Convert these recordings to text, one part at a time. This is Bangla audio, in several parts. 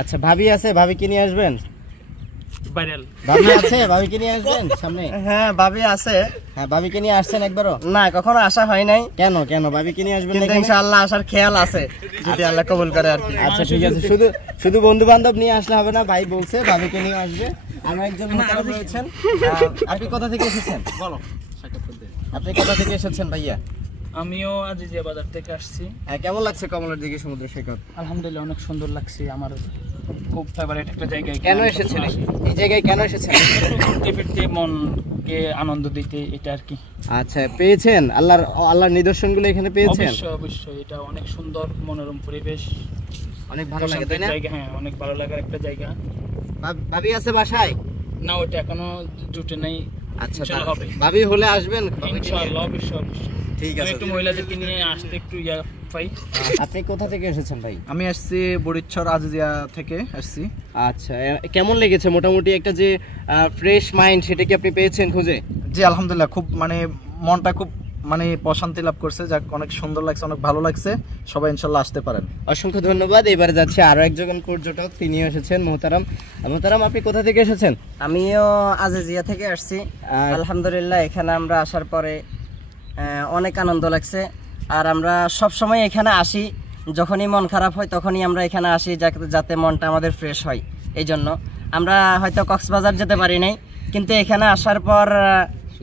আচ্ছা ভাবি আছে, ভাবিকে নিয়ে আসবেন। ভাইরাল ভাবি আছে, ভাবিকে নিয়ে আসবেন সামনে। হ্যাঁ ভাবি আছে। হ্যাঁ ভাবিকে নিয়ে আসছেন একবারও? না কখনো আসা হয় নাই। কেন কেন ভাবিকে নিয়ে আসবেন না? কিন্তু ইনশাআল্লাহ আসার খেয়াল আছে যদি আল্লাহ কবুল করে আর কি। আচ্ছা ঠিক আছে, শুধু শুধু বন্ধু বান্ধব নিয়ে আসলে হবে না, ভাই বলছে ভাবিকে নিয়ে আসবে। আমার একজন মোহতারাম রয়েছেন। আপনি কোথা থেকে এসেছেন? বলো। আপনি কোথা থেকে এসেছেন ভাইয়া? আমিও আজিজিয়া বাজার থেকে আসছি। কেমন লাগছে কমলার দিকে সমুদ্র সৈকত? আলহামদুলিল্লাহ অনেক সুন্দর লাগছে, আমার খুব ফেভারিট একটা জায়গা। কেন এসেছেন এই জায়গায়, কেন এসেছেন? ঘুরতে ফিরতে মনকে আনন্দ দিতে, এটা আর কি। আচ্ছা পেয়েছেন আল্লাহর নিদর্শনগুলো এখানে পেয়েছেন? অবশ্যই অবশ্যই, এটা অনেক সুন্দর মনোরম পরিবেশ, অনেক ভালো লাগে তাই না? জায়গা, হ্যাঁ অনেক ভালো লাগার একটা জায়গা। ভাবি আছে বাসায়? না ওটা এখনো জুটে নাই। আচ্ছা হবে, ভাবি হলে আসবেন ইনশাআল্লাহ। অবশ্যই অবশ্যই, ঠিক আছে। একটু মহিলাদেরকে নিয়ে আসতে একটু পাই। আপনি কোথা থেকে এসেছেন ভাই? আমি আসছি বরিচ্ছর আজিজিয়া থেকে আসছি। আচ্ছা কেমন লেগেছে মোটামুটি একটা যে ফ্রেশ মাইন্ড, সেটা কি আপনি পেয়েছেন খুঁজে? জি আলহামদুলিল্লাহ, খুব মানে মনটা খুব মানে প্রশান্তি লাভ করছে, যাক অনেক সুন্দর লাগছে, অনেক ভালো লাগছে। সবাই ইনশাল্লাহ আসতে পারেন। অসংখ্য ধন্যবাদ। এবারে যাচ্ছে আরো একজন পর্যটক, তিনিও এসেছেন। মোহতারাম আপনি কোথা থেকে এসেছেন? আমিও আজিজিয়া থেকে আসছি। আলহামদুলিল্লাহ এখানে আমরা আসার পরে অনেক আনন্দ লাগছে। আর আমরা সব সময় এখানে আসি, যখনই মন খারাপ হয় তখনই আমরা এখানে আসি, যাতে মনটা আমাদের ফ্রেশ হয়। এই জন্য আমরা হয়তো কক্সবাজার যেতে পারি নাই, কিন্তু এখানে আসার পর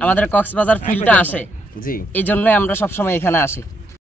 আমাদের কক্সবাজার ফিলটা আসে। জি, এই জন্যই আমরা সবসময় এখানে আসি।